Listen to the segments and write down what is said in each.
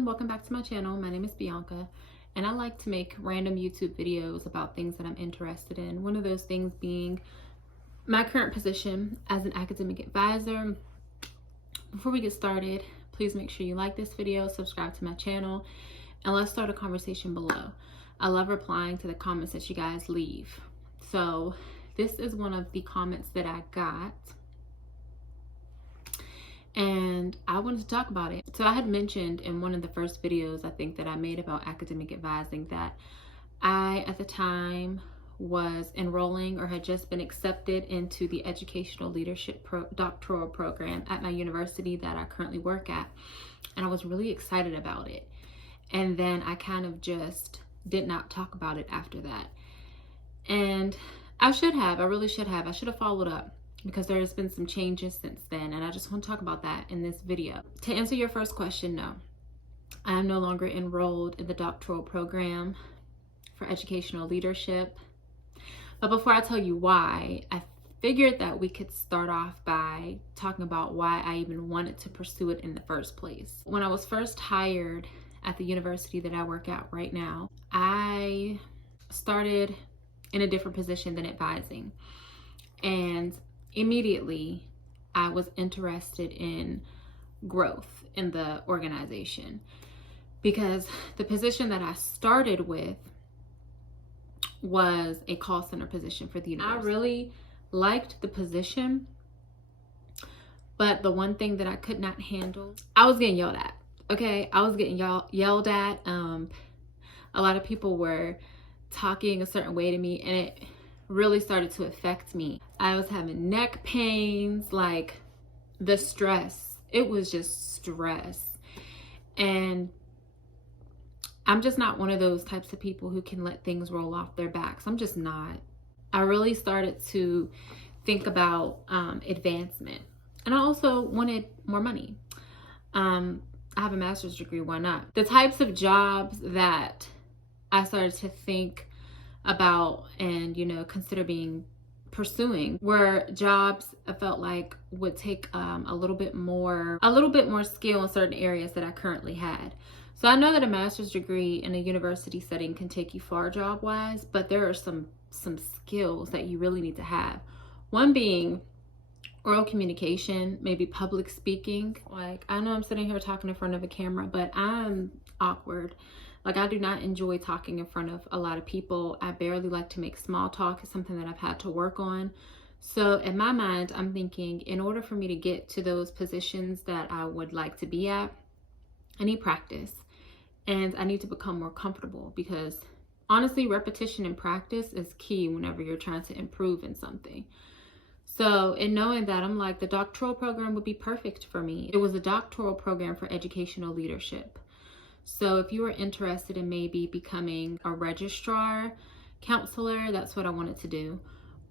everyone, welcome back to my channel. My name is Bianca and I like to make random YouTube videos about things that I'm interested in. One of those things being my current position as an academic advisor. Before we get started, please make sure you like this video, subscribe to my channel, and let's start a conversation below. I love replying to the comments that you guys leave. So this is one of the comments that I got, and I wanted to talk about it. So I had mentioned in one of the first videos I think that I made about academic advising that I at the time was enrolling or had just been accepted into the educational leadership doctoral program at my university that I currently work at, and I was really excited about it. And then I kind of just did not talk about it after that, and I really should have. I should have followed up, because there has been some changes since then, and I just want to talk about that in this video. To answer your first question, no, I am no longer enrolled in the doctoral program for educational leadership. But before I tell you why, I figured that we could start off by talking about why I even wanted to pursue it in the first place. When I was first hired at the university that I work at right now, I started in a different position than advising, and immediately I was interested in growth in the organization, because the position that I started with was a call center position for the university. I really liked the position, but the one thing that I could not handle, I was getting yelled at. Okay, I was getting yelled at. A lot of people were talking a certain way to me, and it really started to affect me. I was having neck pains, like the stress. It was just stress. And I'm just not one of those types of people who can let things roll off their backs. I'm just not. I really started to think about advancement. And I also wanted more money. I have a master's degree, why not? The types of jobs that I started to think about and consider pursuing were jobs I felt like would take a little bit more skill in certain areas that I currently had. So I know that a master's degree in a university setting can take you far job wise, but there are some skills that you really need to have. One being oral communication, maybe public speaking. Like, I know I'm sitting here talking in front of a camera, but I'm awkward. Like, I do not enjoy talking in front of a lot of people. I barely like to make small talk. It's something that I've had to work on. So in my mind, I'm thinking, in order for me to get to those positions that I would like to be at, I need practice, and I need to become more comfortable, because honestly, repetition and practice is key whenever you're trying to improve in something. So in knowing that, I'm like, the doctoral program would be perfect for me. It was a doctoral program for educational leadership. So if you were interested in maybe becoming a registrar, counselor, that's what I wanted to do.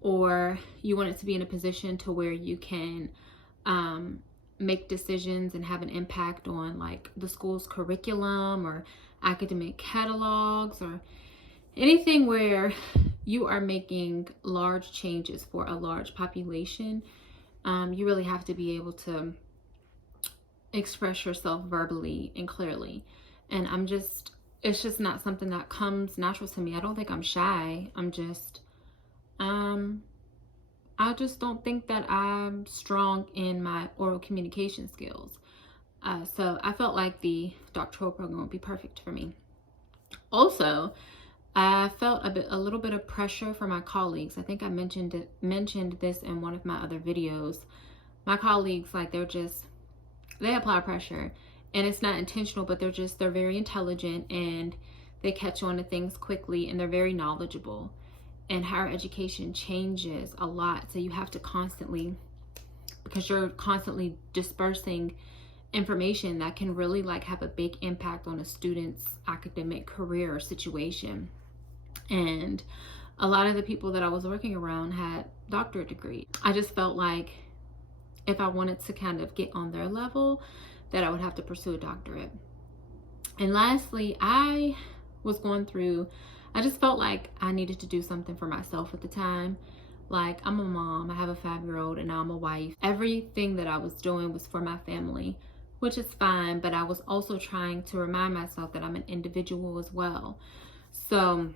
Or you wanted to be in a position to where you can make decisions and have an impact on like the school's curriculum or academic catalogs, or anything where you are making large changes for a large population, you really have to be able to express yourself verbally and clearly. And it's just not something that comes natural to me. I don't think I'm shy. I just don't think that I'm strong in my oral communication skills. So I felt like the doctoral program would be perfect for me. Also, I felt a little bit of pressure from my colleagues. I think I mentioned this in one of my other videos. My colleagues, like, they apply pressure, and it's not intentional, but they're very intelligent, and they catch on to things quickly, and they're very knowledgeable. And higher education changes a lot, so you have to constantly, because you're constantly dispersing information that can really like have a big impact on a student's academic career or situation. And a lot of the people that I was working around had doctorate degrees. I just felt like if I wanted to kind of get on their level, that I would have to pursue a doctorate. And lastly, I just felt like I needed to do something for myself at the time. Like, I'm a mom, I have a 5-year-old, and now I'm a wife. Everything that I was doing was for my family, which is fine, but I was also trying to remind myself that I'm an individual as well. So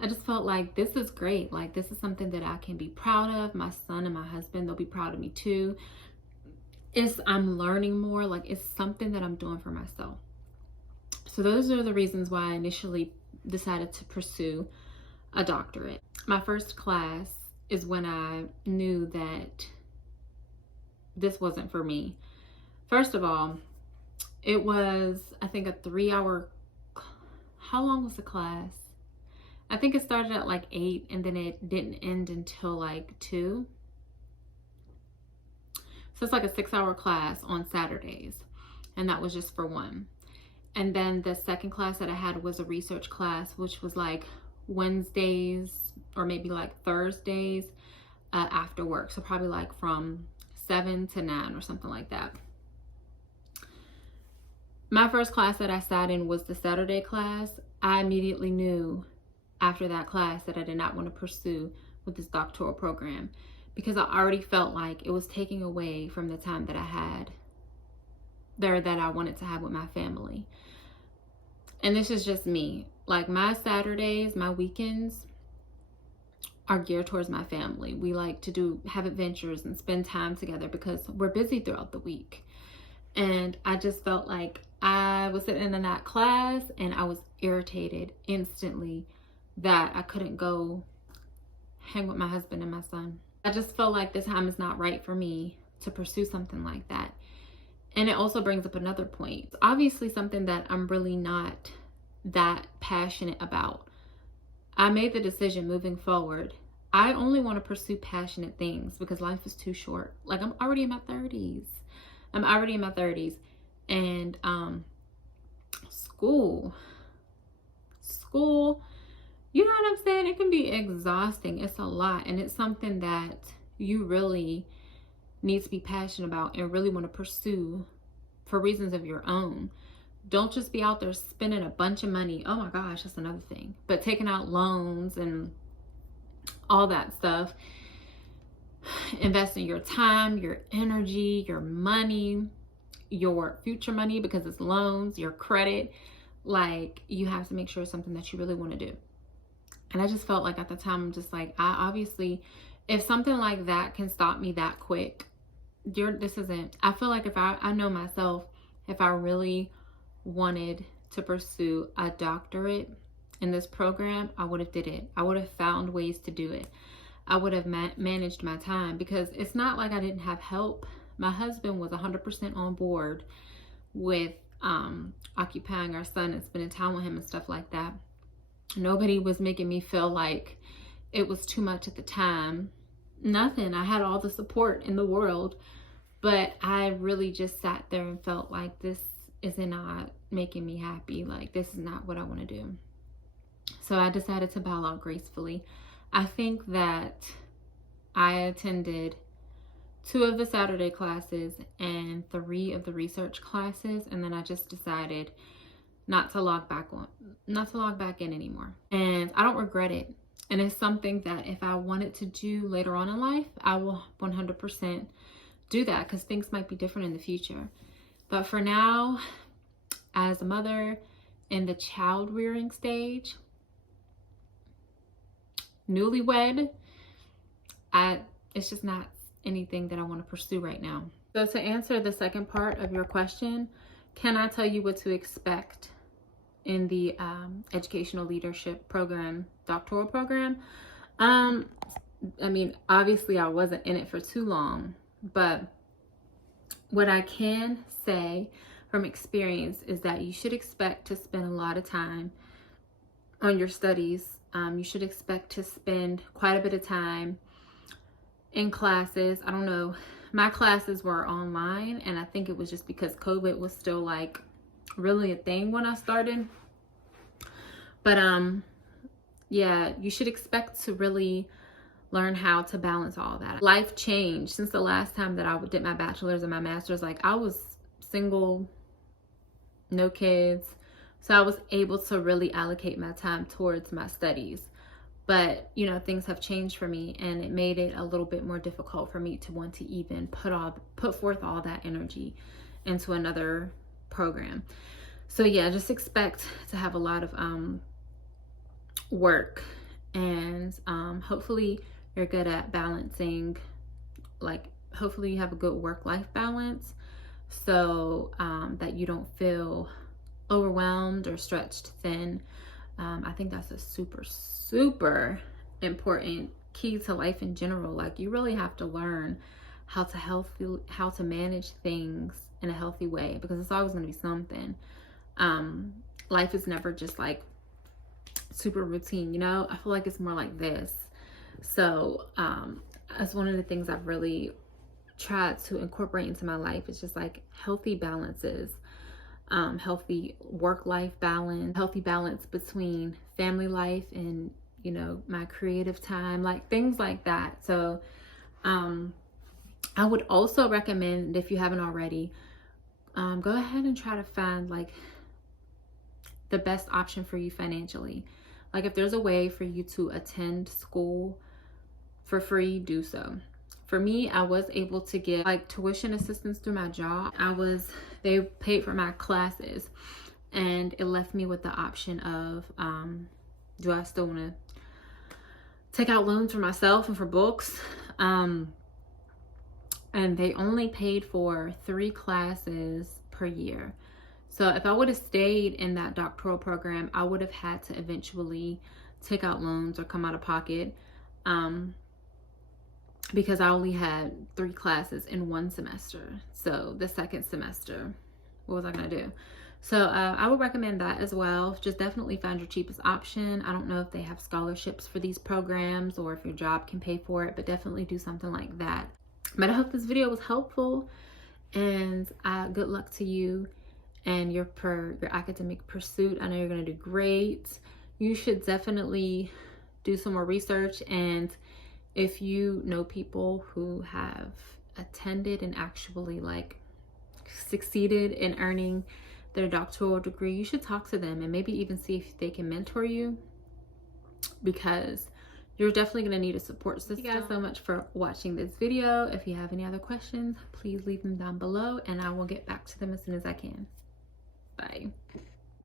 I just felt like this is great. Like, this is something that I can be proud of. My son and my husband, they'll be proud of me too. I'm learning more. Like, it's something that I'm doing for myself. So those are the reasons why I initially decided to pursue a doctorate. My first class is when I knew that this wasn't for me. First of all, it was, I think, a 3-hour, how long was the class? I think it started at like 8 and then it didn't end until like 2. So it's like a 6-hour class on Saturdays, and that was just for one. And then the second class that I had was a research class, which was like Wednesdays or maybe like Thursdays after work. So probably like from 7 to 9 or something like that. My first class that I sat in was the Saturday class. I immediately knew after that class that I did not want to pursue with this doctoral program, because I already felt like it was taking away from the time that I had there that I wanted to have with my family. And this is just me. Like, my Saturdays, my weekends are geared towards my family. We like to have adventures and spend time together because we're busy throughout the week. And I just felt like I was sitting in that class and I was irritated instantly that I couldn't go hang with my husband and my son. I just felt like the time is not right for me to pursue something like that. And it also brings up another point. It's obviously something that I'm really not that passionate about. I made the decision moving forward. I only want to pursue passionate things because life is too short. Like, I'm already in my 30s. And school, you know what I'm saying? It can be exhausting. It's a lot. And it's something that you really need to be passionate about and really want to pursue for reasons of your own. Don't just be out there spending a bunch of money. Oh my gosh, that's another thing. But taking out loans and all that stuff. Investing your time, your energy, your money, your future money, because it's loans, your credit. Like, you have to make sure it's something that you really want to do. And I just felt like at the time, I'm just like, if something like that can stop me that quick, this isn't. I feel like if I know myself, if I really wanted to pursue a doctorate in this program, I would have did it. I would have found ways to do it. I would have managed my time, because it's not like I didn't have help. My husband was 100% on board with occupying our son and spending time with him and stuff like that. Nobody was making me feel like it was too much at the time. Nothing. I had all the support in the world, but I really just sat there and felt like this is not making me happy. Like, this is not what I want to do. So I decided to bow out gracefully. I think that I attended 2 of the Saturday classes and 3 of the research classes, and then I just decided not to log back in anymore. And I don't regret it. And it's something that if I wanted to do later on in life, I will 100% do that, because things might be different in the future. But for now, as a mother in the child rearing stage, newlywed, it's just not anything that I want to pursue right now. So to answer the second part of your question, can I tell you what to expect in the educational leadership program, doctoral program? I mean, obviously I wasn't in it for too long, but what I can say from experience is that you should expect to spend a lot of time on your studies. You should expect to spend quite a bit of time in classes. I don't know, my classes were online, and I think it was just because COVID was still like really a thing when I started. But yeah, you should expect to really learn how to balance all that. Life changed since the last time that I did my bachelor's and my master's. Like, I was single, no kids, so I was able to really allocate my time towards my studies. But, you know, things have changed for me, and it made it a little bit more difficult for me to want to even put forth all that energy into another program. So yeah, just expect to have a lot of work, and hopefully you're good at balancing, like hopefully you have a good work-life balance, so that you don't feel overwhelmed or stretched thin. I think that's a super important key to life in general. Like, you really have to learn how to manage things in a healthy way, because it's always going to be something. Life is never just like super routine, you know. I feel like it's more like this. So that's one of the things I've really tried to incorporate into my life. It's just like healthy balances, healthy work-life balance, healthy balance between family life and, you know, my creative time, like things like that. So I would also recommend, if you haven't already, go ahead and try to find like the best option for you financially. Like, if there's a way for you to attend school for free, do so. For me, I was able to get like tuition assistance through my job. They paid for my classes, and it left me with the option of, do I still want to take out loans for myself and for books? And they only paid for 3 classes per year. So if I would have stayed in that doctoral program, I would have had to eventually take out loans or come out of pocket, because I only had 3 classes in one semester. So the second semester, what was I gonna do? So I would recommend that as well. Just definitely find your cheapest option. I don't know if they have scholarships for these programs or if your job can pay for it, but definitely do something like that. But I hope this video was helpful, and good luck to you and your academic pursuit. I know you're gonna do great. You should definitely do some more research, and if you know people who have attended and actually like succeeded in earning their doctoral degree, you should talk to them and maybe even see if they can mentor you, because you're definitely going to need a support system. Thank you guys so much for watching this video. If you have any other questions, please leave them down below and I will get back to them as soon as I can. Bye.